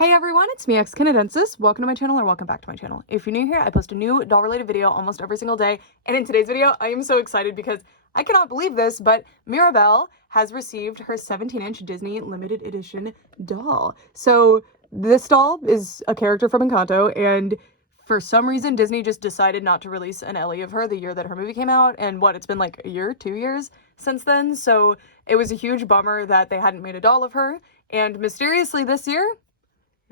Hey everyone, it's me, Canadensis. Welcome to my channel or welcome back to my channel. If you're new here, I post a new doll-related video almost every single day. And in today's video, I am so excited because I cannot believe this, but Mirabel has received her 17-inch Disney limited edition doll. So this doll is a character from Encanto, and for some reason, Disney just decided not to release an Ellie of her the year that her movie came out. And it's been like a year, 2 years since then. So it was a huge bummer that they hadn't made a doll of her. And mysteriously this year,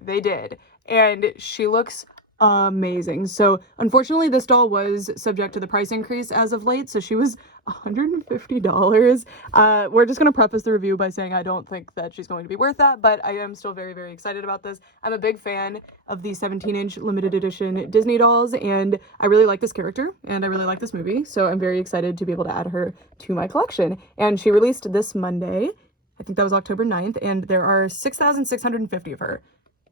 they did, and she looks amazing. So unfortunately this doll was subject to the price increase as of late, so she was $150. We're just gonna preface the review by saying I don't think that she's going to be worth that, but I am still very, very excited about this. I'm a big fan of the 17-inch limited edition Disney dolls, and I really like this character and I really like this movie, so I'm very excited to be able to add her to my collection. And she released this Monday, I think that was October 9th, and there are 6,650 of her,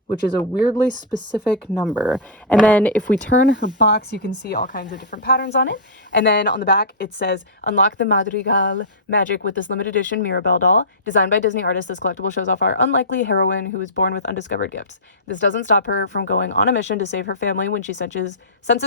which is a weirdly specific number. And then if we turn her box, you can see all kinds of different patterns on it. And then on the back, it says, unlock the Madrigal magic with this limited edition Mirabel doll. Designed by Disney artists, this collectible shows off our unlikely heroine who is born with undiscovered gifts. This doesn't stop her from going on a mission to save her family when she senses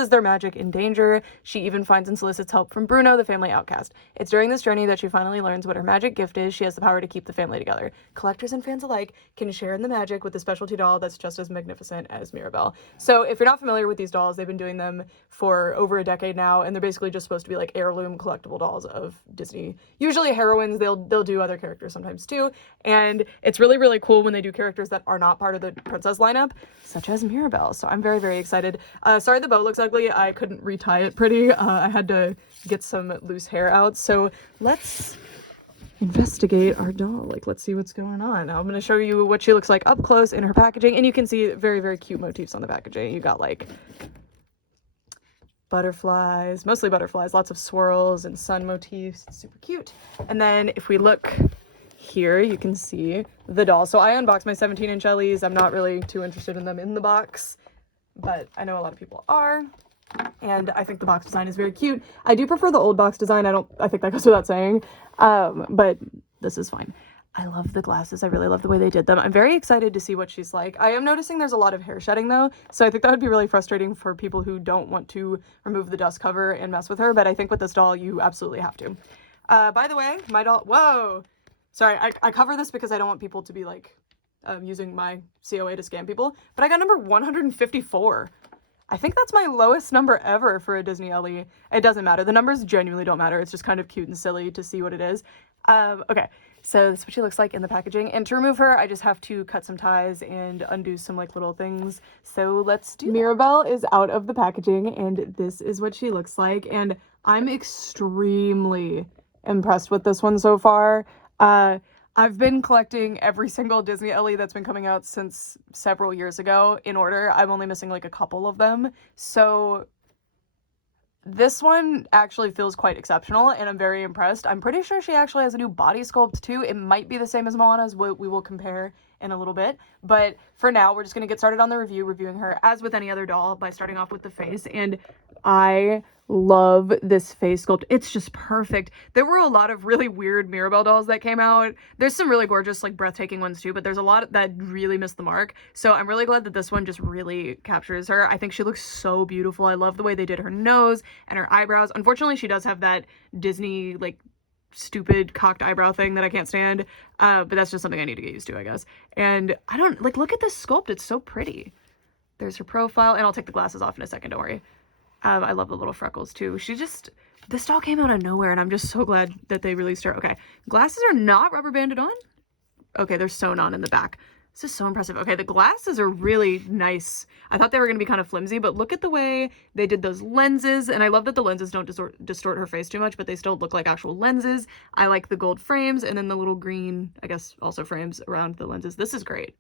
their magic in danger. She even finds and solicits help from Bruno, the family outcast. It's during this journey that she finally learns what her magic gift is. She has the power to keep the family together. Collectors and fans alike can share in the magic with the specialty doll that's just as magnificent as Mirabel. So if you're not familiar with these dolls, they've been doing them for over a decade now, and they're basically just supposed to be like heirloom collectible dolls of Disney. Usually heroines, they'll do other characters sometimes too, and it's really, really cool when they do characters that are not part of the princess lineup, such as Mirabel. So I'm very, very excited. Sorry the bow looks ugly. I couldn't retie it pretty. I had to get some loose hair out. So let's investigate our doll. Let's see what's going on. I'm going to show you what she looks like up close in her packaging, and you can see very, very cute motifs on the packaging. You got like butterflies, mostly butterflies, lots of swirls and sun motifs. It's super cute. And then if we look here, you can see the doll. So I unboxed my 17-inch Ellies. I'm not really too interested in them in the box, but I know a lot of people are. And I think the box design is very cute. I do prefer the old box design. I think that goes without saying. But this is fine. I love the glasses. I really love the way they did them. I'm very excited to see what she's like. I am noticing there's a lot of hair shedding though, so I think that would be really frustrating for people who don't want to remove the dust cover and mess with her, but I think with this doll, you absolutely have to. By the way, my doll, whoa! Sorry, I cover this because I don't want people to be like, using my COA to scam people, but I got number 154. I think that's my lowest number ever for a Disney Ellie. It doesn't matter. The numbers genuinely don't matter. It's just kind of cute and silly to see what it is. Okay, so that's what she looks like in the packaging. And to remove her, I just have to cut some ties and undo some little things. So let's do that. Mirabel is out of the packaging, and this is what she looks like. And I'm extremely impressed with this one so far. I've been collecting every single Disney Ellie that's been coming out since several years ago in order. I'm only missing a couple of them. So this one actually feels quite exceptional, and I'm very impressed. I'm pretty sure she actually has a new body sculpt too. It might be the same as Moana's. We will compare in a little bit. But for now, we're just going to get started on the reviewing her as with any other doll by starting off with the face. And I love this face sculpt. It's just perfect. There were a lot of really weird Mirabel dolls that came out. There's some really gorgeous, breathtaking ones too, but there's a lot that really missed the mark. So I'm really glad that this one just really captures her. I think she looks so beautiful. I love the way they did her nose and her eyebrows. Unfortunately, she does have that Disney, stupid cocked eyebrow thing that I can't stand. But that's just something I need to get used to, I guess. And I don't, look at this sculpt. It's so pretty. There's her profile, and I'll take the glasses off in a second, don't worry. I love the little freckles too. This doll came out of nowhere, and I'm just so glad that they released her. Okay, glasses are not rubber banded on. Okay, they're sewn on in the back. This is so impressive. Okay, the glasses are really nice. I thought they were going to be kind of flimsy, but look at the way they did those lenses, and I love that the lenses don't distort her face too much, but they still look like actual lenses. I like the gold frames, and then the little green, I guess, also frames around the lenses. This is great.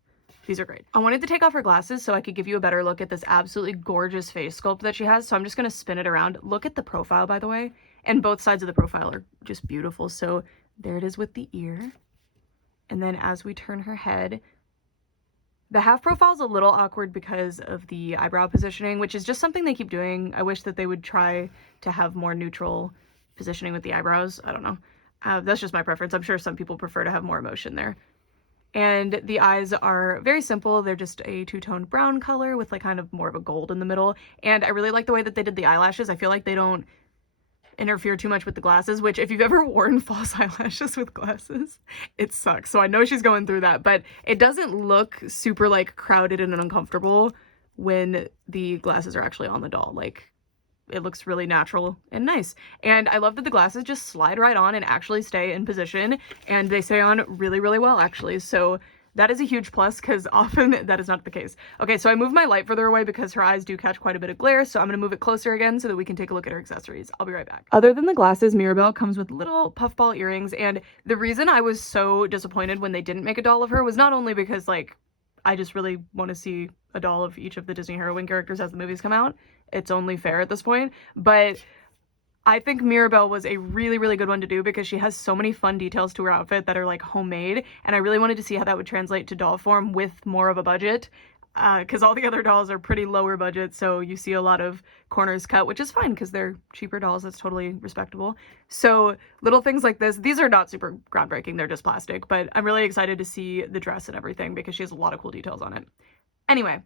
These are great. I wanted to take off her glasses so I could give you a better look at this absolutely gorgeous face sculpt that she has. So I'm just going to spin it around. Look at the profile, by the way. And both sides of the profile are just beautiful. So there it is with the ear. And then as we turn her head, the half profile is a little awkward because of the eyebrow positioning, which is just something they keep doing. I wish that they would try to have more neutral positioning with the eyebrows. I don't know. That's just my preference. I'm sure some people prefer to have more emotion there. And the eyes are very simple. They're just a two-tone brown color with like kind of more of a gold in the middle. And I really like the way that they did the eyelashes. I feel like they don't interfere too much with the glasses, which if you've ever worn false eyelashes with glasses, it sucks. So I know she's going through that, but it doesn't look super like crowded and uncomfortable when the glasses are actually on the doll. Like, it looks really natural and nice. And I love that the glasses just slide right on and actually stay in position, and they stay on really, really well, actually. So that is a huge plus, because often that is not the case. Okay, so I moved my light further away because her eyes do catch quite a bit of glare, so I'm gonna move it closer again so that we can take a look at her accessories. I'll be right back. Other than the glasses, Mirabel comes with little puffball earrings, and the reason I was so disappointed when they didn't make a doll of her was not only because, like, I just really want to see a doll of each of the Disney heroine characters as the movies come out. It's only fair at this point, but I think Mirabel was a really, really good one to do because she has so many fun details to her outfit that are like homemade, and I really wanted to see how that would translate to doll form with more of a budget, because all the other dolls are pretty lower budget, so you see a lot of corners cut, which is fine because they're cheaper dolls. That's totally respectable. So little things like this, these are not super groundbreaking, they're just plastic, but I'm really excited to see the dress and everything because she has a lot of cool details on it. Anyway,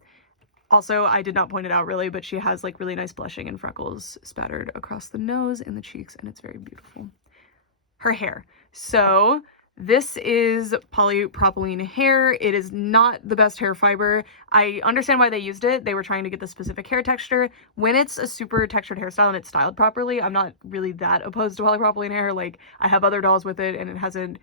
also, I did not point it out really, but she has like really nice blushing and freckles spattered across the nose and the cheeks, and it's very beautiful. Her hair. So this is polypropylene hair. It is not the best hair fiber. I understand why they used it. They were trying to get the specific hair texture. When it's a super textured hairstyle and it's styled properly, I'm not really that opposed to polypropylene hair. Like, I have other dolls with it and it hasn't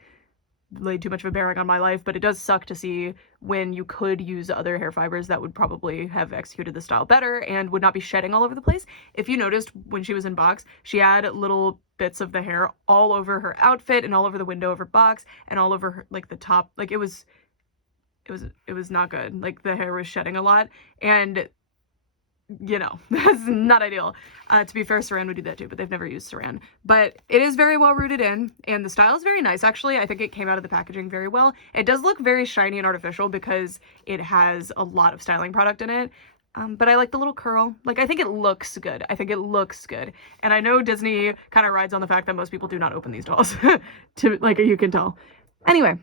laid too much of a bearing on my life, but it does suck to see when you could use other hair fibers that would probably have executed the style better and would not be shedding all over the place. If you noticed when she was in box, she had little bits of the hair all over her outfit and all over the window of her box and all over her, like the top. Like, it was not good. Like, the hair was shedding a lot, and you know, that's not ideal. To be fair, Saran would do that too, but they've never used Saran. But it is very well rooted in, and the style is very nice, actually. I think it came out of the packaging very well. It does look very shiny and artificial because it has a lot of styling product in it. But I like the little curl. Like, I think it looks good. I think it looks good. And I know Disney kind of rides on the fact that most people do not open these dolls, like you can tell. Anyway,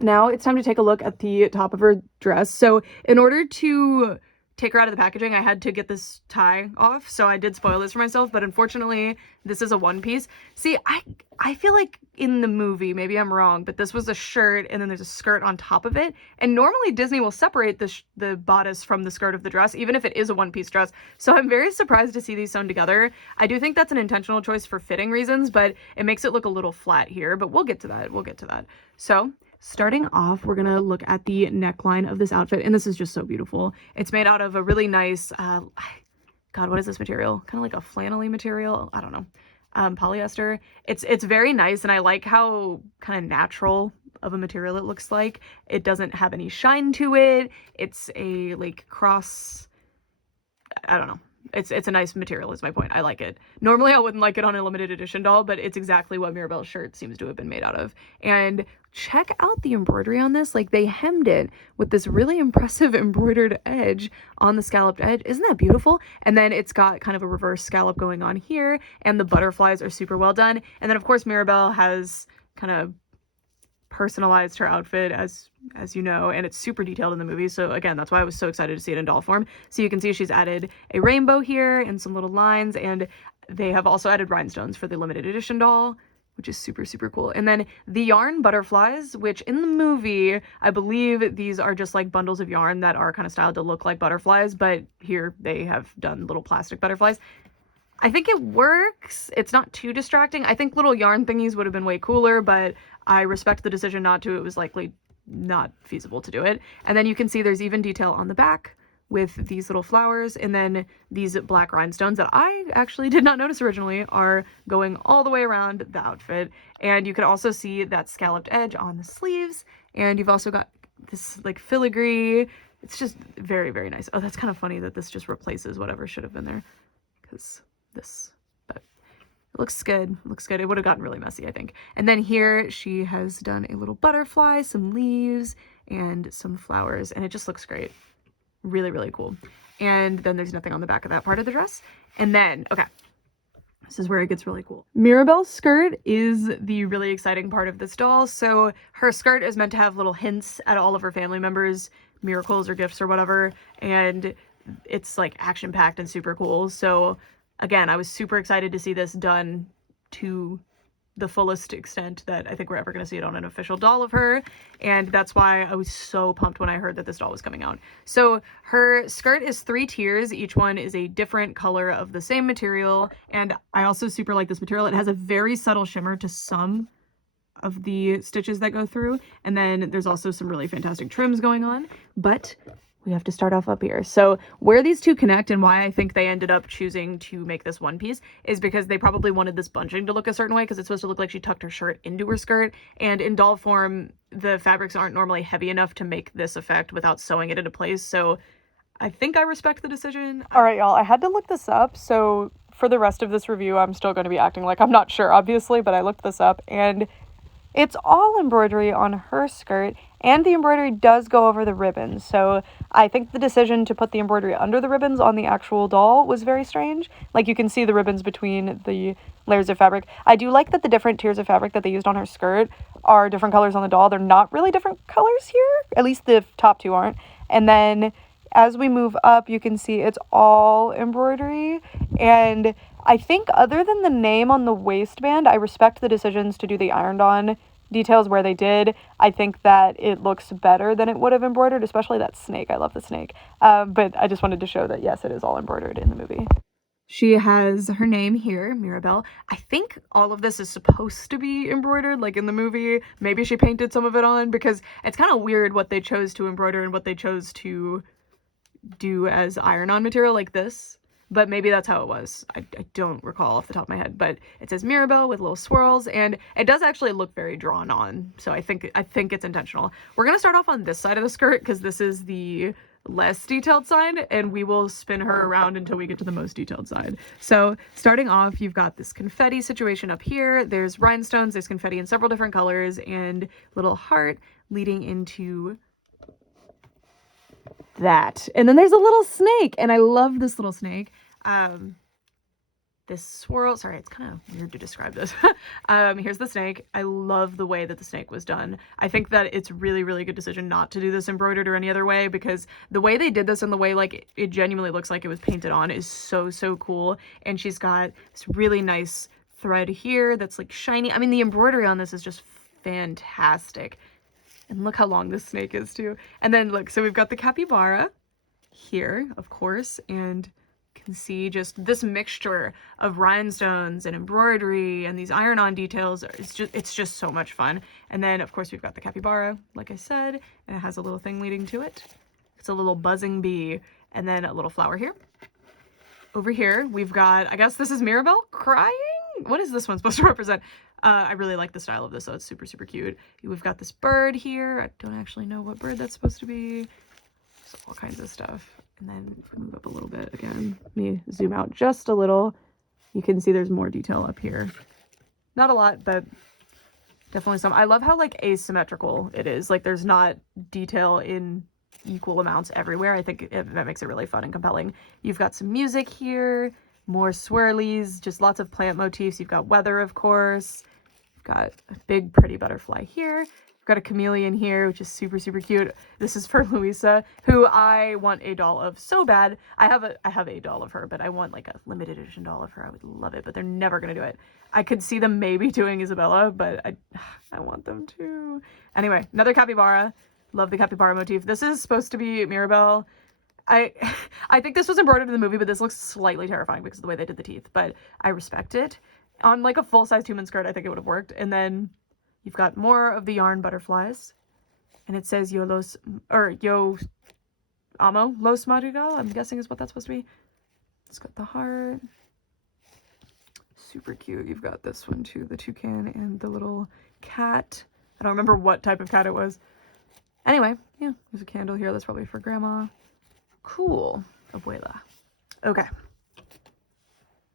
now it's time to take a look at the top of her dress. So in order to take her out of the packaging, I had to get this tie off, so I did spoil this for myself, but unfortunately this is a one piece. See, I feel like in the movie, maybe I'm wrong, but this was a shirt and then there's a skirt on top of it, and normally Disney will separate the bodice from the skirt of the dress, even if it is a one-piece dress, so I'm very surprised to see these sewn together. I do think that's an intentional choice for fitting reasons, but it makes it look a little flat here, but we'll get to that. So starting off, we're gonna look at the neckline of this outfit, and this is just so beautiful. It's made out of a really nice, God, what is this material? Kind of like a flannel-y material. I don't know. Polyester. It's very nice, and I like how kind of natural of a material it looks like. It doesn't have any shine to it. It's a like cross, I don't know. It's a nice material is my point. I like it. Normally I wouldn't like it on a limited edition doll, but it's exactly what Mirabel's shirt seems to have been made out of. And check out the embroidery on this. Like, they hemmed it with this really impressive embroidered edge on the scalloped edge. Isn't that beautiful? And then it's got kind of a reverse scallop going on here, and the butterflies are super well done. And then of course Mirabel has kind of personalized her outfit, as you know, and it's super detailed in the movie. So again, that's why I was so excited to see it in doll form. So you can see she's added a rainbow here and some little lines, and they have also added rhinestones for the limited edition doll, which is super, super cool. And then the yarn butterflies, which in the movie, I believe these are just like bundles of yarn that are kind of styled to look like butterflies, but here they have done little plastic butterflies. I think it works. It's not too distracting. I think little yarn thingies would have been way cooler, but I respect the decision not to. It was likely not feasible to do it. And then you can see there's even detail on the back with these little flowers, and then these black rhinestones that I actually did not notice originally are going all the way around the outfit. And you can also see that scalloped edge on the sleeves, and you've also got this like filigree. It's just very, very nice. Oh, that's kind of funny that this just replaces whatever should have been there, because this, but it looks good. It looks good. It would have gotten really messy, I think. And then here she has done a little butterfly, some leaves, and some flowers, and it just looks great. Really, really cool. And then there's nothing on the back of that part of the dress. And then, okay, This is where it gets really cool. Mirabel's skirt is the really exciting part of this doll. So her skirt is meant to have little hints at all of her family members, miracles or gifts or whatever, and it's like action-packed and super cool. So again, I was super excited to see this done to the fullest extent that I think we're ever going to see it on an official doll of her, and that's why I was so pumped when I heard that this doll was coming out. So her skirt is 3 tiers, each one is a different color of the same material, and I also super like this material. It has a very subtle shimmer to some of the stitches that go through, and then there's also some really fantastic trims going on, but we have to start off up here. So where these two connect and why I think they ended up choosing to make this one piece is because they probably wanted this bunching to look a certain way, because it's supposed to look like she tucked her shirt into her skirt, and in doll form the fabrics aren't normally heavy enough to make this effect without sewing it into place. So I think I respect the decision. All right, y'all, I had to look this up, so for the rest of this review I'm still going to be acting like I'm not sure, obviously, but I looked this up, and it's all embroidery on her skirt, and the embroidery does go over the ribbons. So I think the decision to put the embroidery under the ribbons on the actual doll was very strange. Like, you can see the ribbons between the layers of fabric. I do like that the different tiers of fabric that they used on her skirt are different colors on the doll. They're not really different colors here. At least the top 2 aren't. And then as we move up, you can see it's all embroidery. And I think other than the name on the waistband, I respect the decisions to do the ironed-on details where they did. I think that it looks better than it would have embroidered, especially that snake. I love the snake. But I just wanted to show that, yes, it is all embroidered in the movie. She has her name here, Mirabel. I think all of this is supposed to be embroidered, like in the movie. Maybe she painted some of it on, because it's kind of weird what they chose to embroider and what they chose to do as iron-on material like this. But maybe that's how it was. I don't recall off the top of my head, but it says Mirabel with little swirls, and it does actually look very drawn on, so I think it's intentional. We're gonna start off on this side of the skirt because this is the less detailed side, and we will spin her around until we get to the most detailed side. So starting off, you've got this confetti situation up here. There's rhinestones, there's confetti in several different colors, and little heart leading into that. And then there's a little snake, and I love this little snake. This swirl, sorry, it's kind of weird to describe this. Here's the snake. I love the way that the snake was done. I think that it's really, really good decision not to do this embroidered or any other way, because the way they did this and the way like it genuinely looks like it was painted on is so, so cool. And she's got this really nice thread here that's like shiny. I mean, the embroidery on this is just fantastic. And look how long this snake is too. And then look, so we've got the capybara here, of course, and you can see just this mixture of rhinestones and embroidery and these iron-on details. It's just so much fun. And then of course we've got the capybara, like I said, and it has a little thing leading to it. It's a little buzzing bee, and then a little flower here. Over here we've got, I guess this is Mirabel crying? What is this one supposed to represent? I really like the style of this, so it's super, super cute. We've got this bird here. I don't actually know what bird that's supposed to be. So all kinds of stuff. And then if we move up a little bit again, let me zoom out just a little. You can see there's more detail up here. Not a lot, but definitely some. I love how like asymmetrical it is. Like there's not detail in equal amounts everywhere. I think that makes it really fun and compelling. You've got some music here, more swirlies, just lots of plant motifs. You've got weather, of course. You've got a big pretty butterfly here. We've got a chameleon here, which is super, super cute. This is for Louisa, who I want a doll of so bad. I have a doll of her, but I want like a limited edition doll of her. I would love it, but they're never gonna do it. I could see them maybe doing Isabella, but I want them to. Anyway, another capybara. Love the capybara motif. This is supposed to be Mirabel. I think this was embroidered in the movie, but this looks slightly terrifying because of the way they did the teeth, but I respect it. On like a full-size human skirt, I think it would have worked. And then you've got more of the yarn butterflies, and it says yo amo los madrigal, I'm guessing is what that's supposed to be. It's got the heart. Super cute. You've got this one too, the toucan and the little cat. I don't remember what type of cat it was. Anyway, yeah, there's a candle here. That's probably for grandma. Cool. Abuela. Okay.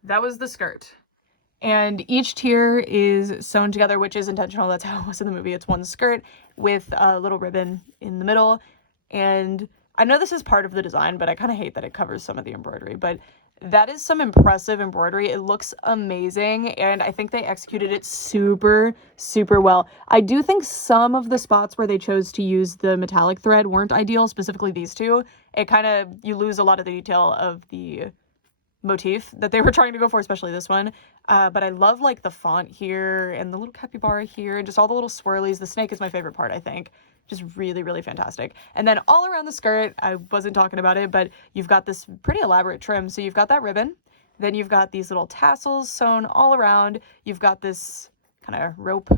That was the skirt. And each tier is sewn together, which is intentional. That's how it was in the movie. It's one skirt with a little ribbon in the middle. And I know this is part of the design, but I kind of hate that it covers some of the embroidery. But that is some impressive embroidery. It looks amazing, and I think they executed it super, super well. I do think some of the spots where they chose to use the metallic thread weren't ideal, specifically these two. It kind of, you lose a lot of the detail of the motif that they were trying to go for, especially this one. But I love like the font here and the little capybara here and just all the little swirlies. The snake is my favorite part, I think. Just really, really fantastic. And then all around the skirt, I wasn't talking about it, but you've got this pretty elaborate trim. So you've got that ribbon, then you've got these little tassels sewn all around. You've got this kind of rope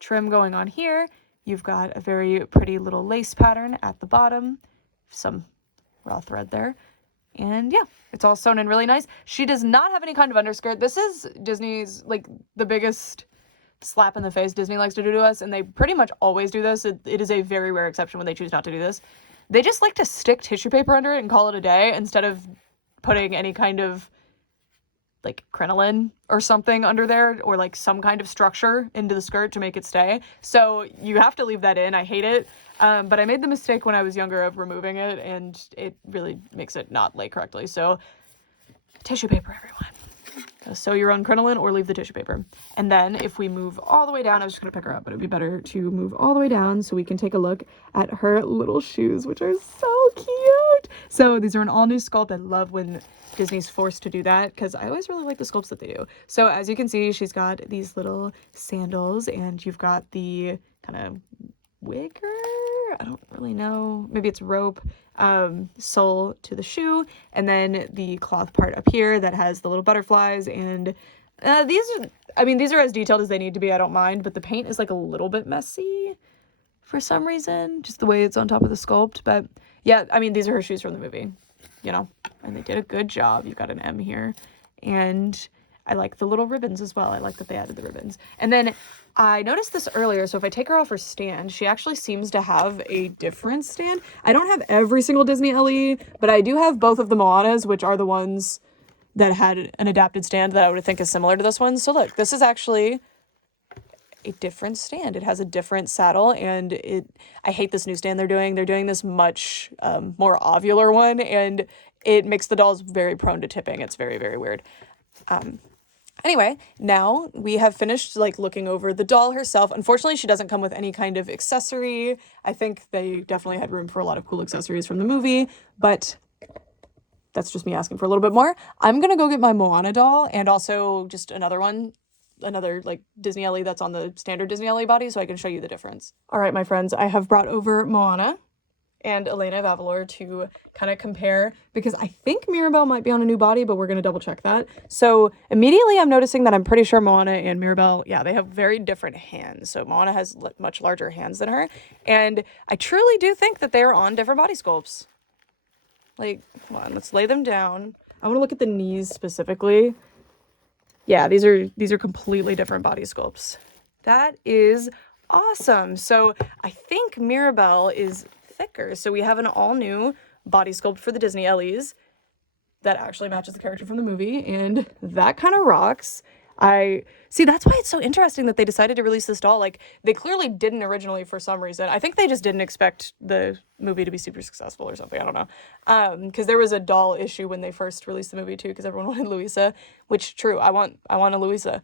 trim going on here. You've got a very pretty little lace pattern at the bottom, some raw thread there. And yeah, it's all sewn in really nice. She does not have any kind of underskirt. This is Disney's, like, the biggest slap in the face Disney likes to do to us, and they pretty much always do this. It is a very rare exception when they choose not to do this. They just like to stick tissue paper under it and call it a day instead of putting any kind of, like, crinoline or something under there, or like some kind of structure into the skirt to make it stay. So you have to leave that in. I hate it. But I made the mistake when I was younger of removing it, and it really makes it not lay correctly. So tissue paper, everyone. Gotta sew your own crinoline or leave the tissue paper. And then if we move all the way down, I was just gonna pick her up, but it'd be better to move all the way down so we can take a look at her little shoes, which are so cute. So these are an all new sculpt. I love when Disney's forced to do that because I always really like the sculpts that they do. So as you can see, she's got these little sandals, and you've got the kind of wigger, I don't really know, maybe it's rope, sole to the shoe, and then the cloth part up here that has the little butterflies. And these are as detailed as they need to be. I don't mind, but the paint is like a little bit messy for some reason, just the way it's on top of the sculpt. But yeah, I mean, these are her shoes from the movie, you know, and they did a good job. You've got an M here, and I like the little ribbons as well. I like that they added the ribbons. And then I noticed this earlier, so if I take her off her stand, she actually seems to have a different stand. I don't have every single Disney LE, but I do have both of the Moanas, which are the ones that had an adapted stand that I would think is similar to this one. So look, this is actually a different stand. It has a different saddle, and I hate this new stand they're doing. They're doing this much more ovular one, and it makes the dolls very prone to tipping. It's very, very weird. Anyway, now we have finished like looking over the doll herself. Unfortunately, she doesn't come with any kind of accessory. I think they definitely had room for a lot of cool accessories from the movie, but that's just me asking for a little bit more. I'm gonna go get my Moana doll, and also just another like Disney LE that's on the standard Disney LE body, so I can show you the difference. All right, my friends, I have brought over Moana and Elena of Avalor to kind of compare, because I think Mirabel might be on a new body, but we're going to double check that. So immediately I'm noticing that I'm pretty sure Moana and Mirabel, yeah, they have very different hands. So Moana has much larger hands than her, and I truly do think that they are on different body sculpts. Like, come on, let's lay them down. I want to look at the knees specifically. Yeah, these are completely different body sculpts. That is awesome. So I think Mirabel is thicker. So we have an all new body sculpt for the Disney LEs that actually matches the character from the movie, and that kind of rocks. I see, that's why it's so interesting that they decided to release this doll. Like, they clearly didn't originally for some reason. I think they just didn't expect the movie to be super successful or something. I don't know. Because there was a doll issue when they first released the movie too, because everyone wanted Louisa, which true, I want a Louisa.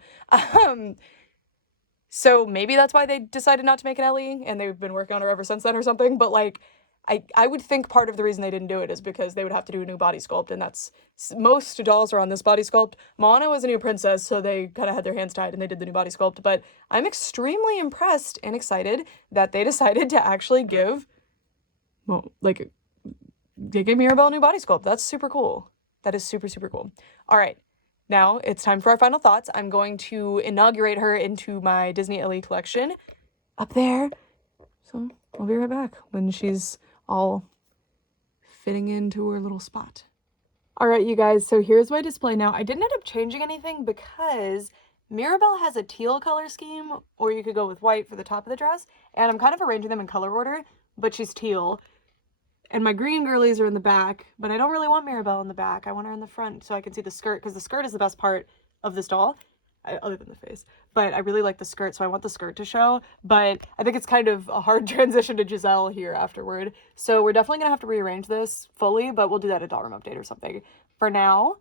So maybe that's why they decided not to make an LE, and they've been working on her ever since then or something. But like, I would think part of the reason they didn't do it is because they would have to do a new body sculpt, and that's, most dolls are on this body sculpt. Moana was a new princess, so they kind of had their hands tied and they did the new body sculpt. But I'm extremely impressed and excited that they decided to actually give, well, like, they gave Mirabel a new body sculpt. That's super cool. That is super, super cool. All right. Now it's time for our final thoughts. I'm going to inaugurate her into my Disney LE collection up there. So I'll be right back when she's all fitting into her little spot. All right, you guys, so here's my display now. I didn't end up changing anything because Mirabel has a teal color scheme, or you could go with white for the top of the dress, and I'm kind of arranging them in color order, but she's teal. And my green girlies are in the back, but I don't really want Mirabel in the back. I want her in the front so I can see the skirt, because the skirt is the best part of this doll, other than the face. But I really like the skirt, so I want the skirt to show. But I think it's kind of a hard transition to Giselle here afterward. So we're definitely going to have to rearrange this fully, but we'll do that at a doll room update or something. For now,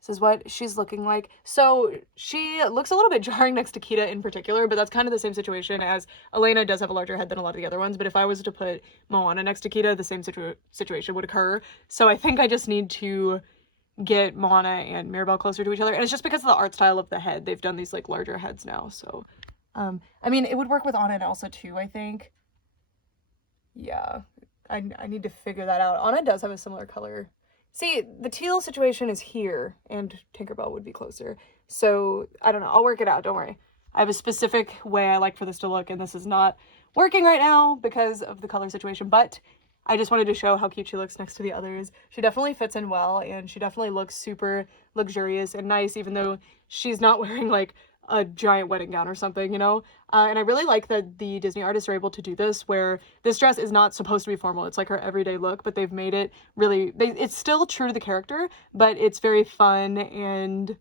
This is what she's looking like. So she looks a little bit jarring next to Kita in particular, but that's kind of the same situation as Elena does have a larger head than a lot of the other ones. But if I was to put Moana next to Kita, the same situation would occur. So I think I just need to get Moana and Mirabel closer to each other. And it's just because of the art style of the head. They've done these like larger heads now. So, I mean, it would work with Anna and Elsa too, I think. Yeah, I need to figure that out. Anna does have a similar color. See, the teal situation is here, and Tinkerbell would be closer. So, I don't know. I'll work it out. Don't worry. I have a specific way I like for this to look, and this is not working right now because of the color situation, but I just wanted to show how cute she looks next to the others. She definitely fits in well, and she definitely looks super luxurious and nice, even though she's not wearing, like, a giant wedding gown or something, you know? And I really like that the Disney artists are able to do this, where this dress is not supposed to be formal. It's like her everyday look, but they've made it really, it's still true to the character, but it's very fun, and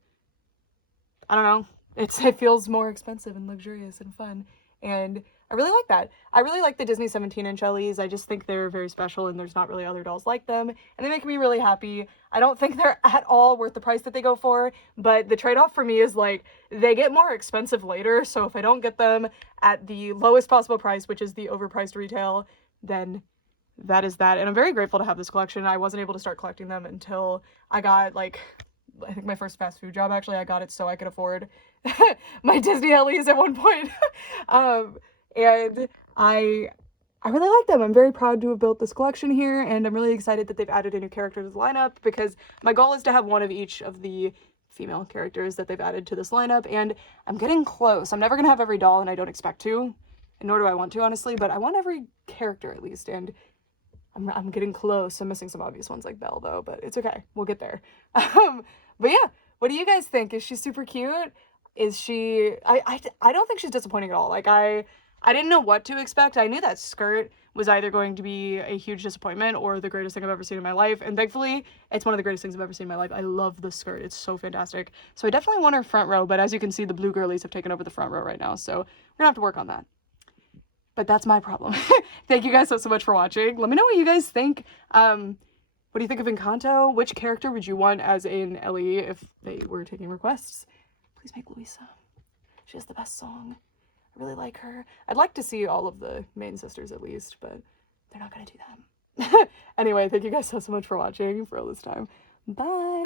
I don't know, it feels more expensive and luxurious and fun, and I really like that. I really like the Disney 17-inch Ellies. I just think they're very special, and there's not really other dolls like them, and they make me really happy. I don't think they're at all worth the price that they go for, but the trade-off for me is, like, they get more expensive later, so if I don't get them at the lowest possible price, which is the overpriced retail, then that is that. And I'm very grateful to have this collection. I wasn't able to start collecting them until I got, like, I think my first fast food job, actually. I got it so I could afford my Disney Ellies at one point. And I really like them. I'm very proud to have built this collection here, and I'm really excited that they've added a new character to the lineup, because my goal is to have one of each of the female characters that they've added to this lineup, and I'm getting close. I'm never gonna have every doll, and I don't expect to, and nor do I want to, honestly, but I want every character at least, and I'm getting close. I'm missing some obvious ones like Belle, though, but it's okay. We'll get there. But yeah, what do you guys think? Is she super cute? Is she... I don't think she's disappointing at all. Like, I didn't know what to expect. I knew that skirt was either going to be a huge disappointment or the greatest thing I've ever seen in my life, and thankfully, it's one of the greatest things I've ever seen in my life. I love the skirt. It's so fantastic. So I definitely want her front row, but as you can see, the blue girlies have taken over the front row right now, so we're gonna have to work on that. But that's my problem. Thank you guys so much for watching. Let me know what you guys think. What do you think of Encanto? Which character would you want as an Ellie if they were taking requests? Please make Luisa. She has the best song. I really like her. I'd like to see all of the main sisters at least, but they're not gonna do that. Anyway, thank you guys so much for watching for all this time. Bye!